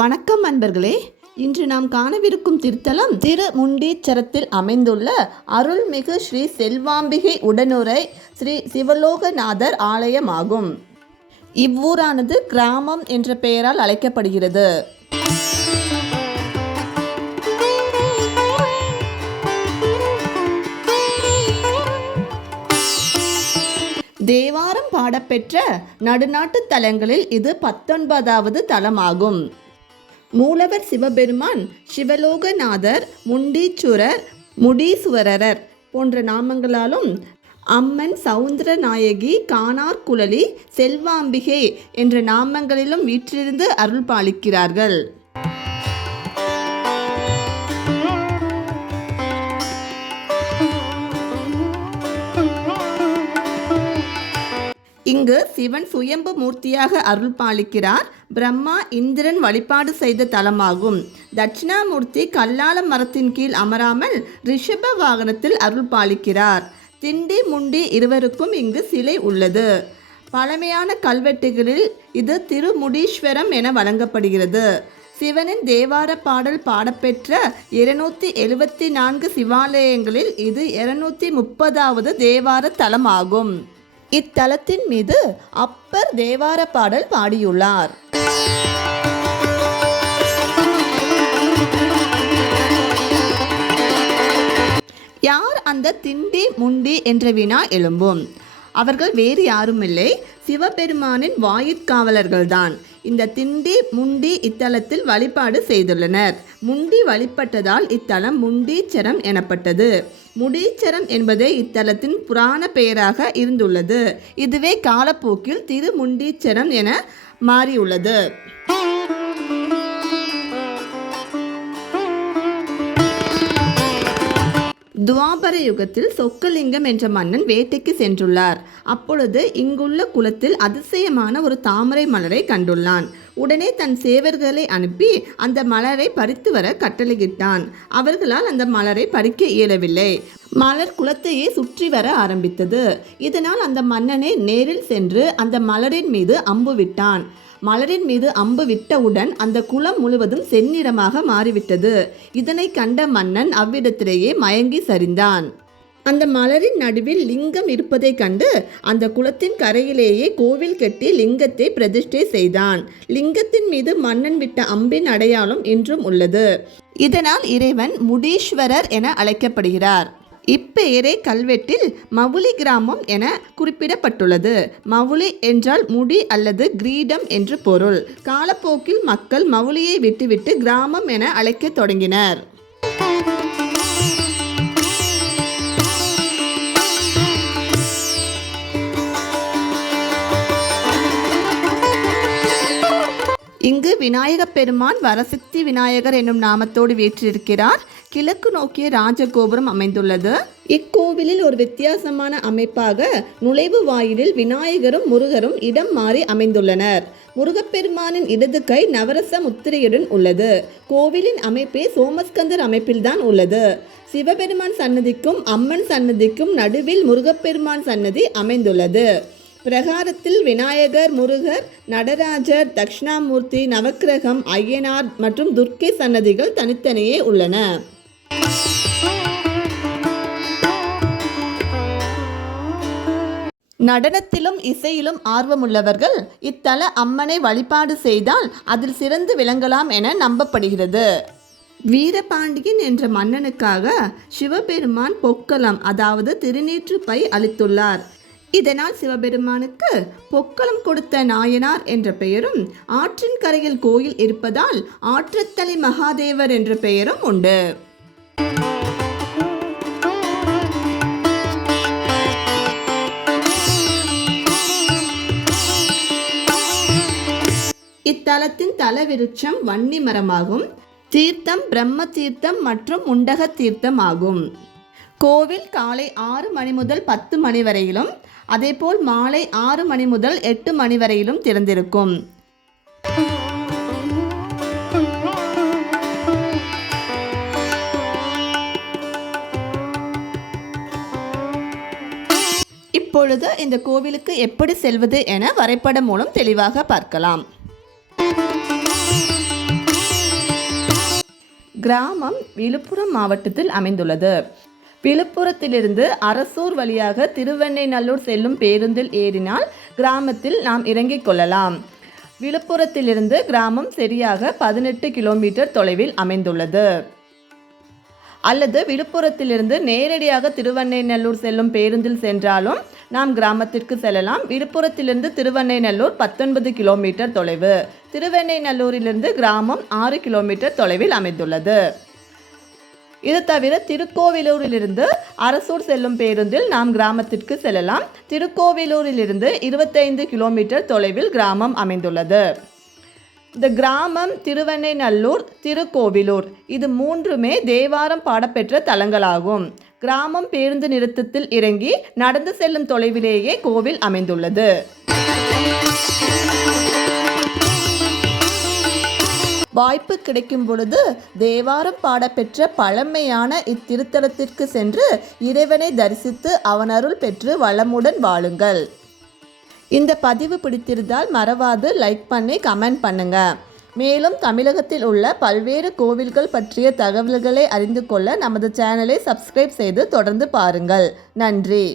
வணக்கம் அன்பர்களே. இன்று நாம் காணவிருக்கும் திருத்தலம் திரு முண்டீச்சரத்தில் அமைந்துள்ள அருள்மிகு ஸ்ரீ செல்வாம்பிகை உடனுரை ஸ்ரீ சிவலோகநாதர் ஆலயமாகும். இவ்வூரானது கிராமம் என்ற பெயரால் அழைக்கப்படுகிறது. தேவாரம் பாடப்பெற்ற நடுநாட்டு தலங்களில் இது பத்தொன்பதாவது தலமாகும். மூலவர் சிவபெருமான் சிவலோகநாதர் முண்டீச்சுரர் முடிசுவரர் போன்ற நாமங்களாலும் அம்மன் சவுந்தரநாயகி காணார் குழலி செல்வாம்பிகை என்ற நாமங்களிலும் வீற்றிருந்து அருள் பாலிக்கிறார்கள் இங்கு சிவன் சுயம்பு மூர்த்தியாக அருள் பாலிக்கிறார் பிரம்மா இந்திரன் வழிபாடு செய்த தலமாகும். தட்சிணாமூர்த்தி கல்லால மரத்தின் கீழ் அமராமல் ரிஷப வாகனத்தில் அருள் பாலிக்கிறார் திண்டி முண்டி இருவருக்கும் இங்கு சிலை உள்ளது. பழமையான கல்வெட்டுகளில் இது திருமுடீஸ்வரம் என வழங்கப்படுகிறது. சிவனின் தேவார பாடல் பாடப்பெற்ற இருநூத்தி எழுபத்தி நான்கு சிவாலயங்களில் இது இருநூத்தி முப்பதாவது தேவார தலமாகும். இத்தலத்தின் மீது அப்பர் தேவார பாடல் பாடியுள்ளார். யார் அந்த திண்டி முண்டி என்ற வினா எழும்பும்? அவர்கள் வேறு யாருமில்லை. சிவபெருமானின் வாயிற்காவலர்கள்தான் இந்த திண்டி முண்டி இத்தலத்தில் வழிபாடு செய்துள்ளனர். முண்டி வழிபட்டதால் இத்தலம் முண்டீச்சரம் எனப்பட்டது. முடிச்சரம் என்பதே இத்தலத்தின் புராண பெயராக இருந்துள்ளது. இதுவே காலப்போக்கில் திருமுண்டீச்சரம் என மாறியுள்ளது. துவாபர யுகத்தில் சொக்கலிங்கம் என்ற மன்னன் வேட்டைக்கு சென்றுள்ளார். அப்பொழுது இங்குள்ள குளத்தில் அதிசயமான ஒரு தாமரை மலரை கண்டுள்ளான். உடனே தன் சேவர்களை அனுப்பி அந்த மலரை பறித்து வர கட்டளையிட்டான். அவர்களால் அந்த மலரை பறிக்க இயலவில்லை. மலர் குளத்தையே சுற்றி வர ஆரம்பித்தது. இதனால் அந்த மன்னனே நேரில் சென்று அந்த மலரின் மீது அம்பு விட்டான். மலரின் மீது அம்பு விட்டவுடன் அந்த குளம் முழுவதும் செந்நிறமாக மாறிவிட்டது. இதனை கண்ட மன்னன் அவ்விடத்திலேயே மயங்கி சரிந்தான். அந்த மலரின் நடுவில் லிங்கம் இருப்பதைக் கண்டு அந்த குளத்தின் கரையிலேயே கோவில் கட்டி லிங்கத்தை பிரதிஷ்டை செய்தான். லிங்கத்தின் மீது மன்னன் விட்ட அம்பின் அடையாளம் இன்றும் உள்ளது. இதனால் இறைவன் முடீஸ்வரர் என அழைக்கப்படுகிறார். இப்பெயரே கல்வெட்டில் மவுலி கிராமம் என குறிப்பிடப்பட்டுள்ளது. மவுலி என்றால் முடி அல்லது கிரீடம் என்று பொருள். காலப்போக்கில் மக்கள் மவுலியை விட்டுவிட்டு கிராமம் என அழைக்கத் தொடங்கினர். இங்கு விநாயகப் பெருமான் வரசித்தி விநாயகர் என்னும் நாமத்தோடு வீற்றிருக்கிறார். கிழக்கு நோக்கிய ராஜகோபுரம் அமைந்துள்ளது. இக்கோவிலில் ஒரு வித்தியாசமான அமைப்பாக நுழைவு வாயிலில் விநாயகரும் முருகரும் இடம் மாறி அமைந்துள்ளனர். முருகப்பெருமானின் இடது கை நவரச முத்திரையுடன் உள்ளது. கோவிலின் அமைப்பே சோமஸ்கந்தர் அமைப்பில்தான் உள்ளது. சிவபெருமான் சன்னதிக்கும் அம்மன் சன்னதிக்கும் நடுவில் முருகப்பெருமான் சன்னதி அமைந்துள்ளது. பிரகாரத்தில் விநாயகர் முருகர் நடராஜர் தக்ஷணாமூர்த்தி நவக்கிரகம் ஐயனார் மற்றும் துர்க்கை சன்னதிகள் தனித்தனியே உள்ளன. நடனத்திலும் இசையிலும் ஆர்வமுள்ளவர்கள் இத்தல அம்மனை வழிபாடு செய்தால் அதில் சிறந்து விளங்கலாம் என நம்பப்படுகிறது. வீரபாண்டியன் என்ற மன்னனுக்காக சிவபெருமான் பொக்கலம் அதாவது திருநீற்று பை அளித்துள்ளார். இதனால் சிவபெருமானுக்கு பொக்கலம் கொடுத்த நாயனார் என்ற பெயரும் ஆற்றின் கரையில் கோயில் இருப்பதால் ஆற்றத்தலை மகாதேவர் என்ற பெயரும் உண்டு. இத்தலத்தின் தலவிருட்சம் வன்னி மரமாகும் தீர்த்தம் பிரம்ம தீர்த்தம் மற்றும் முண்டக தீர்த்தம் ஆகும் கோவில் காலை ஆறு மணி முதல் பத்து மணி வரையிலும் அதேபோல் மாலை ஆறு மணி முதல் எட்டு மணி வரையிலும் திறந்திருக்கும். இப்பொழுது இந்த கோவிலுக்கு எப்படி செல்வது என வரைபடம் மூலம் தெளிவாக பார்க்கலாம். கிராமம் விழுப்புரம் மாவட்டத்தில் அமைந்துள்ளது. விழுப்புரத்திலிருந்து அரசூர் வழியாக திருவெண்ணைநல்லூர் செல்லும் பேருந்தில் ஏறினால் கிராமத்தில் நாம் இறங்கிக் கொள்ளலாம். விழுப்புரத்திலிருந்து கிராமம் சரியாக பதினெட்டு கிலோமீட்டர் தொலைவில் அமைந்துள்ளது. அல்லது விழுப்புரத்திலிருந்து நேரடியாக திருவண்ணைநல்லூர் செல்லும் பேருந்தில் சென்றாலும் நாம் கிராமத்திற்கு செல்லலாம். விழுப்புரத்திலிருந்து திருவண்ணைநல்லூர் பத்தொன்பது கிலோமீட்டர் தொலைவு. திருவெண்ணைநல்லூரிலிருந்து கிராமம் ஆறு கிலோமீட்டர் தொலைவில் அமைந்துள்ளது. இது தவிர திருக்கோவிலூரிலிருந்து அரசூர் செல்லும் பேருந்தில் நாம் கிராமத்திற்கு செல்லலாம். திருக்கோவிலூரிலிருந்து இருபத்தைந்து கிலோமீட்டர் தொலைவில் கிராமம் அமைந்துள்ளது. இந்த கிராமம் திருவெண்ணைநல்லூர் திருக்கோவிலூர் இது மூன்றுமே தேவாரம் பாடப்பெற்ற தலங்களாகும். கிராமம் பேருந்து நிறுத்தத்தில் இறங்கி நடந்து செல்லும் தொலைவிலேயே கோவில் அமைந்துள்ளது. வாய்ப்பு கிடைக்கும் பொழுது தேவாரம் பாடப்பெற்ற பழமையான இத்திருத்தலத்திற்கு சென்று இறைவனை தரிசித்து அவன் அருள் பெற்று வளமுடன் வாழுங்கள். இந்த பதிவு பிடித்திருந்தால் மறவாது லைக் பண்ணி கமெண்ட் பண்ணுங்க. மேலும் தமிழகத்தில் உள்ள பல்வேறு கோவில்கள் பற்றிய தகவல்களை அறிந்து கொள்ள நமது சேனலை சப்ஸ்கிரைப் செய்து தொடர்ந்து பாருங்கள். நன்றி.